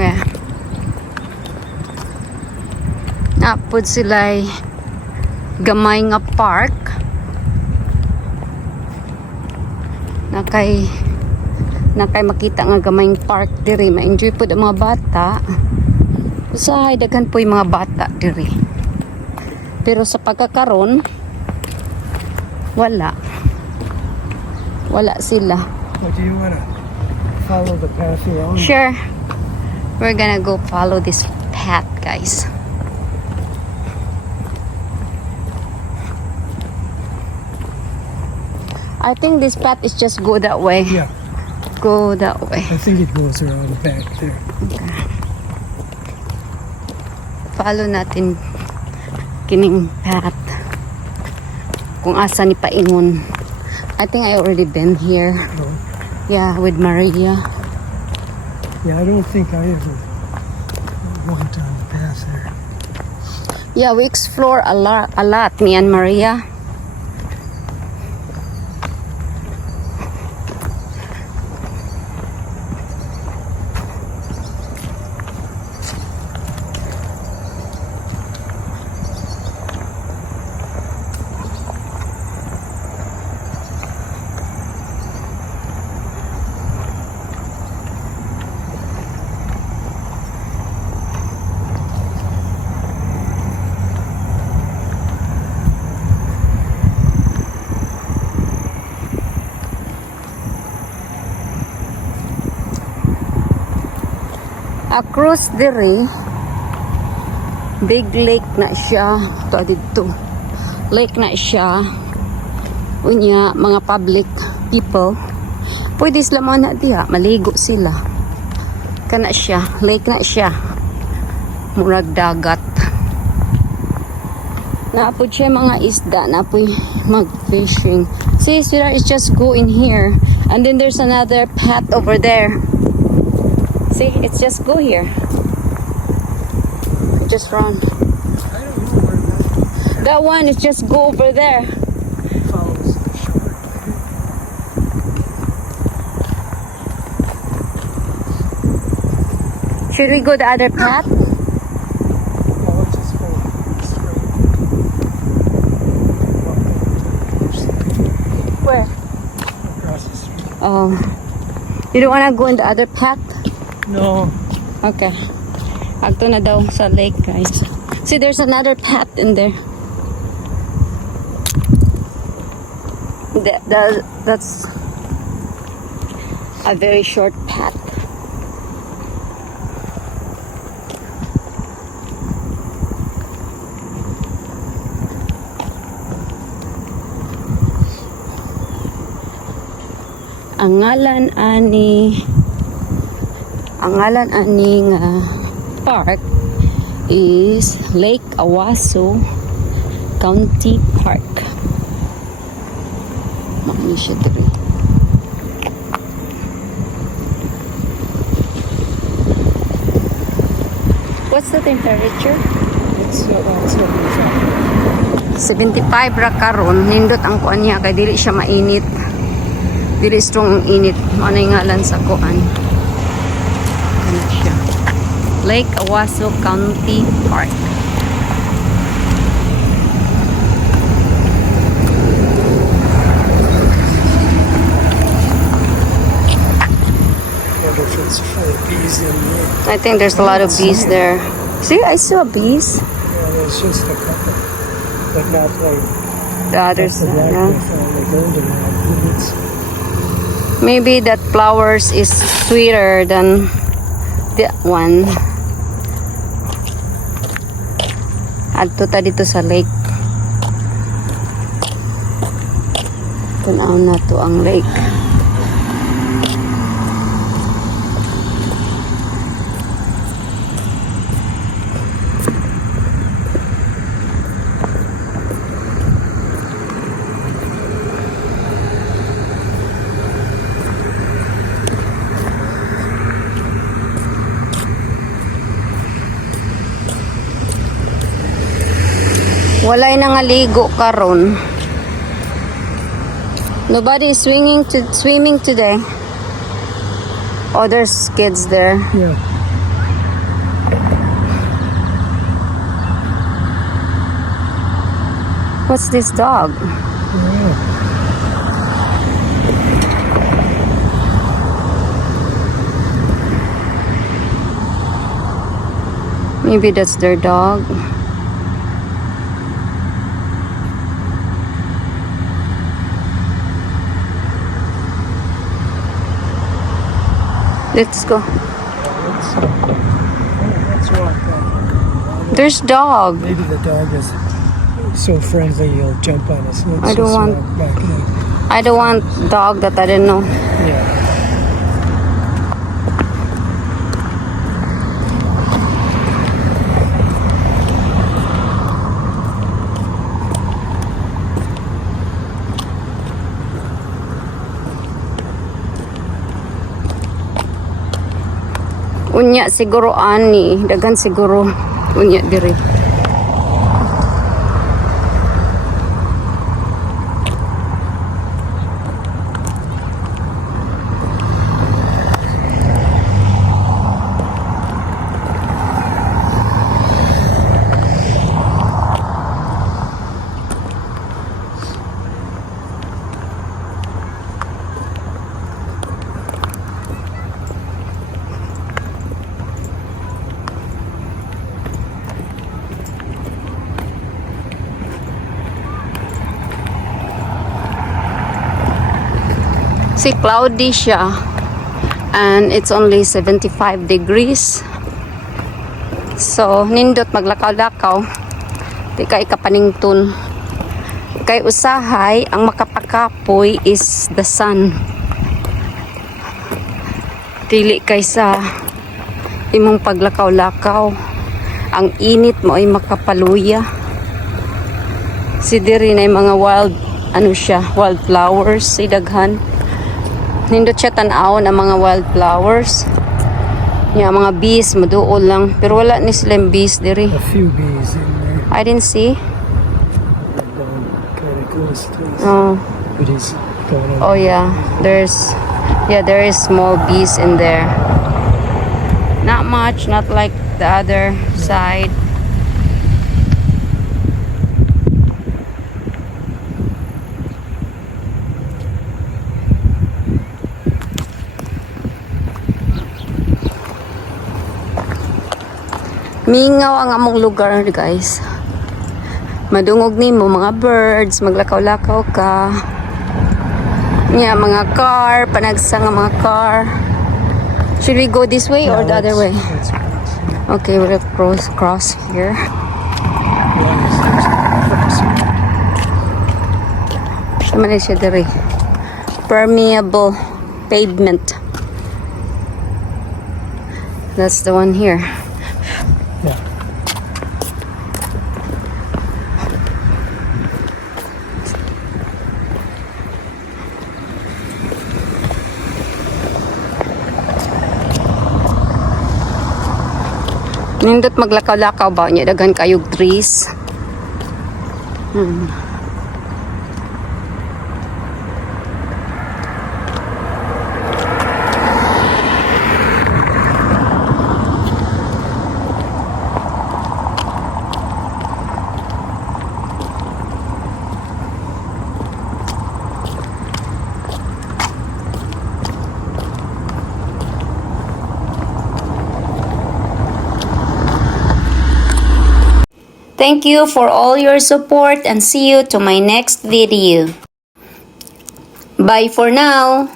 Okay. Napod sila'y gamay nga park. Nakay makita nga gamay park diri. Ma-enjoy po ang mga bata. Usahay daghan po yung mga bata diri. Pero sa pagkakaroon, wala sila. What do you want to follow the path you're on? Sure. We're gonna go follow this path, guys. I think this path is just go that way. Yeah, Go that way. I think it goes around back there. Okay. Follow natin kining path. Kung asa ni paingon. I think I already been here. Oh. Yeah, with Maria. Yeah, I don't think I ever went on the path there. Yeah, we explore a lot, me and Maria. Across diri, big lake na siya. Ito dito. Lake na siya. Unya, mga public people. Pwede sila mo na diha. Maligo sila. Kana siya. Lake na siya. Murag dagat. Naapod siya mga isda. Naapoy mag-fishing. See, sweetheart, it's just go in here. And then there's another path over there. See, it's just go here. Just run. I don't know where That one is just go over there. follows the shore. Should we go the other path? Yeah, let's just go straight. Where? Across the street. You don't wanna go in the other path? No. Okay. Agto na daw sa lake, guys. See, there's another path in there. That's a very short path. Ang ngalan ani nga park is Lake Awaso County Park. Mami siya diri. What's the temperature? It's about 75. 75 ra karon. Nindot ang kuan niya kay dili siya mainit. Dili strong ang init. Mao na yung ngalan sa kuan. Ano siya? Lake Awaso County Park. Wonder if it's full of bees in there. I think there's a lot of bees there. See, I saw bees. Yeah, there's just a couple, but not like The others, the black no? and the golden ones. Maybe that flowers is sweeter than that one. Adto ta dito sa lake. Tunaw na to ang lake. Walay nangaligo karon. Nobody is swimming today. Oh, there's kids there. Yeah. What's this dog? Yeah. Maybe that's their dog. Let's go. Let's walk back. There's dog. Maybe the dog is so friendly he'll jump on us. Let's I don't just want- walk back in. I don't want dog that I don't know. Yeah. Unya siguro ani, dagan siguro unya diri. Si cloudy siya and it's only 75 degrees. So nindot maglakaw-lakaw di kay kapanington. Kay usahay ang makapakapoy is the sun. Dili kaysa imong paglakaw-lakaw. Ang init mo ay makapaluya. Si diri na mga wild wildflowers si daghan. Nindot siya tan-awon ang mga wildflowers. Nya mga bees maduol lang pero wala ni silang bees diri. A few bees in there. I didn't see. Down kind of close to us. Oh, But he's going oh yeah. There is small bees in there. Not much, not like the other side. Mingaw ang among lugar, guys. Madungog nimo mga birds, maglakaw-lakaw ka. Nya mga car, panagsa nga mga car. Should we go this way or the other way? Let's Okay, we'll cross here. Sama na siya diri. Permeable pavement. That's the one here. Yeah. Nindot maglakaw-lakaw ba niya daghan kayog trees. Thank you for all your support and see you to my next video. Bye for now.